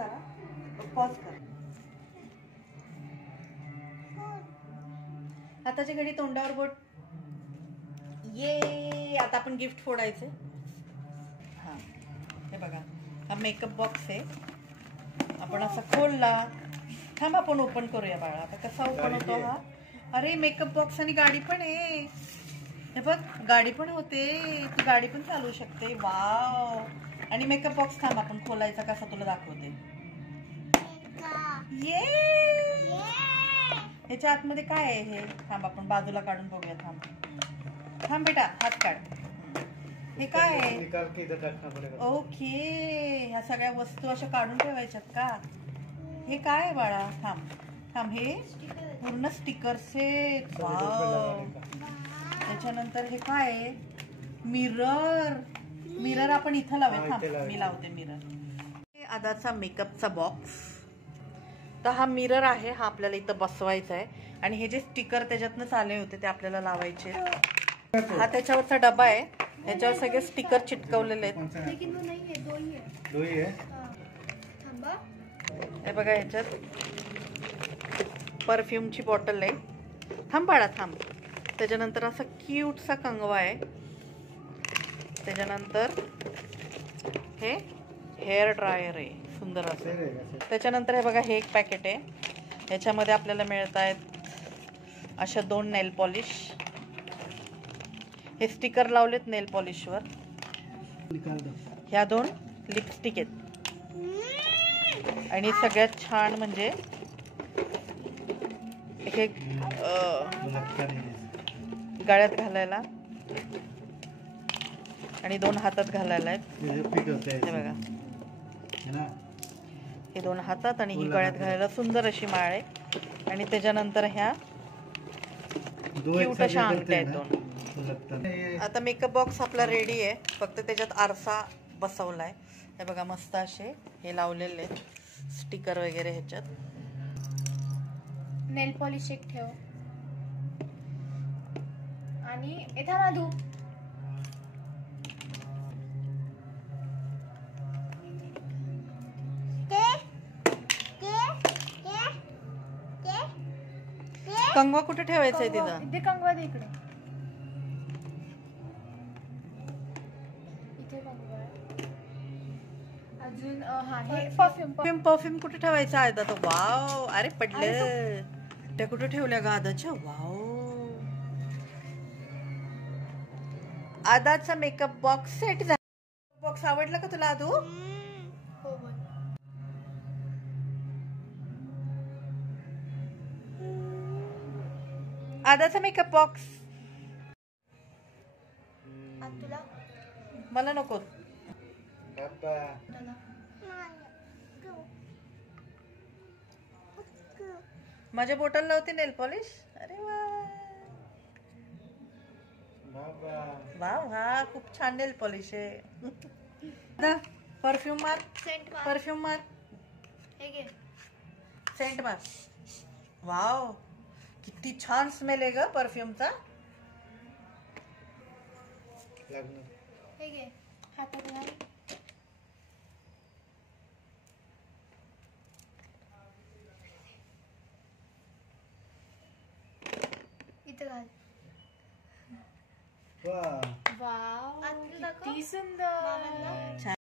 जरा पॉज कर. हाताची घडी तोंडावर बोट. ये आता आपण गिफ्ट फोडायचे. हा हे बघा हा मेकअप बॉक्स आहे. आपण असा खोलला. थांब आपण ओपन करूया बाळा. आता कसा ओपन होतो हा. अरे मेकअप बॉक्स आणि गाडी पण आहे. हे बघ गाडी पण होते. ती गाडी पण चालवू शकते. वाव. आणि मेकअप बॉक्स थांब आपण खोलायचा कसा तुला दाखवते. ये ह्याच्या आतमध्ये काय आहे हे. थांब आपण बाजूला काढून बघूया. थांब थांब बेटा हात काढ. हे काय आहे. ओके ह्या सगळ्या वस्तू अशा काढून ठेवायच्यात का. हे काय आहे बाळा. थांब थांब हे पूर्ण स्टिकर्स आहेत. वाव. त्याच्यानंतर हे काय आहे. मिरर. मिरर आपण इथं लावूया. थांब मी लावते मिरर. आदाचा मेकअपचा बॉक्स. तर हा मिरर आहे. हा आपल्याला इथं बसवायचा आहे. आणि हे जे स्टिकर त्याच्यातनं आले होते ते आपल्याला लावायचे. हा त्याच्यावरचा डबा आहे. ह्याच्यावर सगळे स्टिकर चिटकवलेले आहेत. हे बघा ह्याच्यात परफ्यूमची बॉटल आहे. थांब बाळा थांब. त्याच्यानंतर असा क्यूटसा कंगवा आहे. त्याच्यानंतर हे हेअर ड्रायर आहे सुंदर असं. त्याच्यानंतर हे बघा हे एक पॅकेट आहे. ह्याच्यामध्ये आपल्याला मिळत आहेत अशा 2 नेल पॉलिश. हे स्टिकर लावलेत नेल पॉलिशवर. ह्या 2 लिपस्टिक आहेत. आणि सगळ्यात छान म्हणजे हे गळ्यात घालायला आणि 2 हातात घालायला आहेत. हे बघा हे 2 हातात आणि ही गळ्यात घालायला सुंदर अशी माळ आहे. आणि त्याच्यानंतर ह्या क्यूट अशा अंगठ्या आहेत 2. आता मेकअप बॉक्स आपला रेडी आहे. फक्त त्याच्यात आरसा बसवलाय. हे बघा मस्त असे हे लावलेले आहेत स्टिकर वगैरे. ह्याच्यात नेल पॉलिश एक ठेव. आणि इथं माधू कंगवा कुठे ठेवायचा आहे तिथं. इथे कंगवा दे इकडे. इथे कंगवा आहे. अजून हा हे परफ्यूम. परफ्यूम कुठे ठेवायचा आहे तो. वाव. अरे पडले त्या कुठे ठेवल्या गा आदाच्या. वाव. आदाचा मेकअप बॉक्स सेट झाला. बॉक्स आवडला का तुला आदू. हो बोल. आदाचा मेकअप बॉक्स. तुला मला नको. माझ्या बोटाला लावते नेल पॉलिश. अरे वा वा खूप छान नेल पॉलिश आहे. परफ्यूम मार. परफ्यूम मार. सेंट मार. वाव किती छान स्मेल आहे ग परफ्यूमचा. हातात घाल. इथं घाल. वाव किती सुंदर.